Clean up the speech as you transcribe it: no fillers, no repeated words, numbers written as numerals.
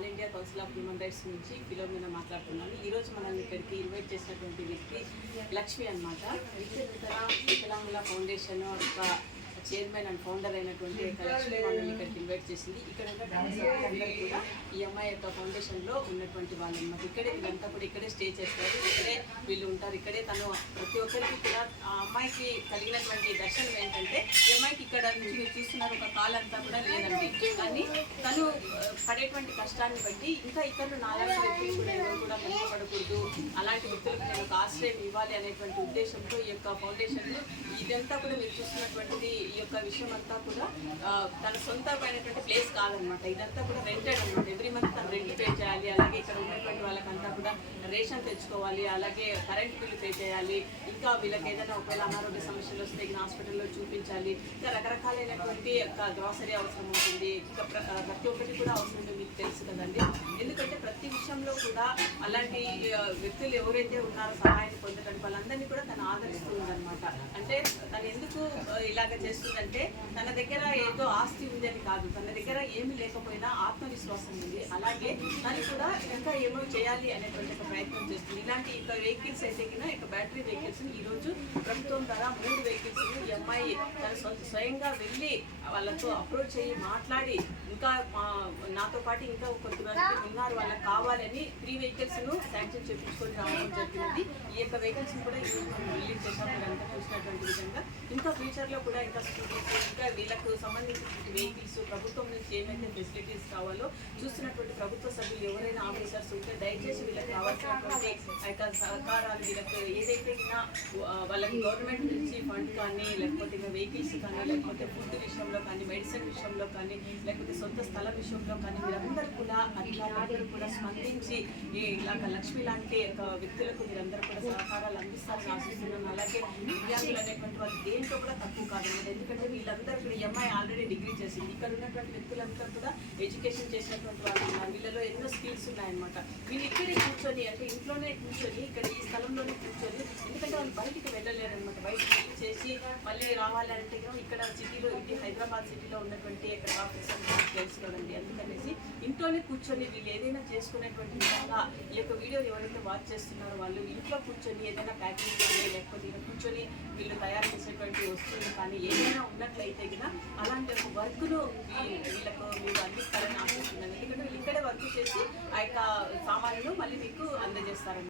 All India council of human rights నుంచి Philomena మాట్లాడుతున్నాను. ఈరోజు మనల్ని ఇక్కడికి ఇన్వైట్ చేసినటువంటి వ్యక్తి లక్ష్మి అన్నమాట. వికలాంగుల ఫౌండేషన్ యొక్క చైర్మన్ అండ్ ఫౌండర్ అయినటువంటి లక్ష్మి వాళ్ళని ఇక్కడికి ఇన్వైట్ చేసింది. ఇక్కడ ఉన్నటువంటి సభ్యులందరూ కూడా ఈ అమ్మాయి యొక్క ఫౌండేషన్లో ఉన్నటువంటి వాళ్ళు అన్నమాట. ఇక్కడే వీళ్ళంతా కూడా ఇక్కడే స్టే చేస్తారు, ఇక్కడే వీళ్ళు ఉంటారు. ఇక్కడే తను ప్రతి ఒక్కరికి కూడా ఆ అమ్మాయికి కలిగినటువంటి దర్శనం ఏంటంటే ఈ అమ్మాయికి ఇక్కడ నుంచి మీరు చూస్తున్నారు ఒక కాల్ అంతా కూడా లేదండి. కానీ తను పడేటువంటి కష్టాన్ని బట్టి ఇంకా ఇతరులు నాలాంటి వ్యక్తులు కూడా ఎవరు కూడా కష్టపడకూడదు, అలాంటి వ్యక్తులకు నేను ఒక ఆశ్రయం ఇవ్వాలి అనేటువంటి ఉద్దేశంతో ఈ యొక్క ఫౌండేషన్ ఇదంతా కూడా మీరు చూస్తున్నటువంటి ఈ యొక్క విషయం అంతా కూడా తన సొంతమైనటువంటి ప్లేస్ కాదనమాట. ఇదంతా కూడా రెంటెడ్ అనమాట. ఎవ్రీ మంత్ తను రెంట్ పే చేయాలి. అలాగే ఇక్కడ ఉన్నటువంటి వాళ్ళకంతా కూడా రేషన్ తెచ్చుకోవాలి, అలాగే కరెంట్ బిల్లు పే చేయాలి. ఇంకా వీళ్ళకి ఏదైనా ఒకవేళ అనారోగ్య సమస్యలు వస్తే ఇంకా హాస్పిటల్లో చూపించాలి. ఇంకా రకరకాలైనటువంటి గ్రాసరీ అవసరం ఉంటుంది. ఇంకా ప్రతి ఒక్కటి కూడా అవసరం ఉంటుంది, మీకు తెలుసు కదండి. ఎందుకంటే ప్రతి విషయంలో కూడా అలాంటి వ్యక్తులు ఎవరైతే ఉన్నారో సహాయాన్ని పొందడానికి వాళ్ళందరినీ కూడా తను ఆదరిస్తూ ఉందన్నమాట. అంటే తను ఎందుకు ఇలాగ చేస్తుందంటే తన దగ్గర ఏదో ఆస్తి ఉందని కాదు, తన దగ్గర ఏమీ లేకపోయినా ఆత్మవిశ్వాసం ఉంది. అలాగే తను కూడా ఇంకా ఏమో చేయాలి అనేటువంటి ఒక ప్రయత్నం చేస్తుంది. ఇలాంటి ఇక వెహికల్స్ అయితే కింద ఇక బ్యాటరీ వెహికల్స్ ఈరోజు ప్రభుత్వం ద్వారా 3 వెహికల్స్ ఈ అమ్మాయి తన స్వయంగా వెళ్ళి వాళ్ళతో అప్రోచ్ అయ్యి మాట్లాడి ఇంకా నాతో పాటు ఇంకా కొంతమంది ఉన్నారు వాళ్ళకి కావాలని 3 వెహికల్స్ను శాంక్షన్ చేయించుకొని రావడం జరిగింది. ఈ యొక్క వెహికల్స్ని కూడా ఈరోజు మనం రిలీజ్ చేసాము. మీరంతా చూసినటువంటి విధంగా ఇంకా ఫ్యూచర్లో కూడా ఇంకా స్కూటీస్ ఇంకా వీళ్ళకు సంబంధించిన వెహికల్స్ ప్రభుత్వం నుంచి ఏమైతే ఫెసిలిటీస్ కావాలో చూస్తున్నటువంటి ప్రభుత్వ సభ్యులు ఎవరైనా ఆఫీసర్స్ ఉంటే దయచేసి వీళ్ళకి కావాల్సినటువంటి సహకారాలు వీళ్ళకి ఏదైతే వాళ్ళకి గవర్నమెంట్ నుంచి ఫండ్ కానీ లేకపోతే ఇంకా వెహికల్స్ కానీ లేకపోతే ఫుడ్ విషయంలో కానీ మెడిసిన్ విషయంలో కానీ లేకపోతే సొంత స్థలం విషయంలో కానీ మీరందరూ కూడా అధికారులందరూ కూడా స్పందించి ఇలాగ లక్ష్మి లాంటి వ్యక్తులకు మీరందరూ కూడా సహకారాలు అందిస్తారని ఆశిస్తున్నాను. అలాగే విద్యార్థులు అనేటువంటి వాళ్ళు దేంట్లో కూడా తక్కువ కాదన్నమాట. ఎందుకంటే వీళ్ళందరూ కూడా ఈ అమ్మాయి ఆల్రెడీ డిగ్రీ చేసింది. ఇక్కడ ఉన్నటువంటి వ్యక్తులంతా కూడా ఎడ్యుకేషన్ చేసినటువంటి వాళ్ళు ఉన్నారు. వీళ్ళలో ఎన్నో స్కిల్స్ ఉన్నాయన్నమాట. వీళ్ళు ఇక్కడే కూర్చొని అంటే ఇంట్లోనే కూర్చొని ఇక్కడ ఈ స్థలంలోనే కూర్చొని, ఎందుకంటే వాళ్ళు బయటికి వెళ్ళలేరు అనమాట. బయటికి చేసి మళ్ళీ రావాలంటే ఇక్కడ సిటీలో ఇది హైదరాబాద్ సిటీలో ఉన్నటువంటి ఇక్కడ ఆఫీస్ తెలుసు కదండి. అందుకనేసి ఇంట్లోనే కూర్చొని వీళ్ళు ఏదైనా చేసుకునేటువంటి విధంగా ఈ యొక్క వీడియోని ఎవరైతే వాచ్ చేస్తున్నారో వాళ్ళు ఇంట్లో కూర్చొని ఏదైనా ప్యాకింగ్ కానీ లేకపోతే ఇక్కడ కూర్చొని వీళ్ళు తయారు చేసేటువంటి వస్తువులు కానీ ఏదైనా ఉన్నట్లయితే కదా అలాంటి ఒక వర్క్ను వీళ్ళకు మీరు అందిస్తారని ఆశిస్తున్నాను. ఎందుకంటే వీళ్ళు ఇక్కడే వర్క్ చేసి ఆ యొక్క సామాన్లను మళ్ళీ మీకు అందజేస్తారని.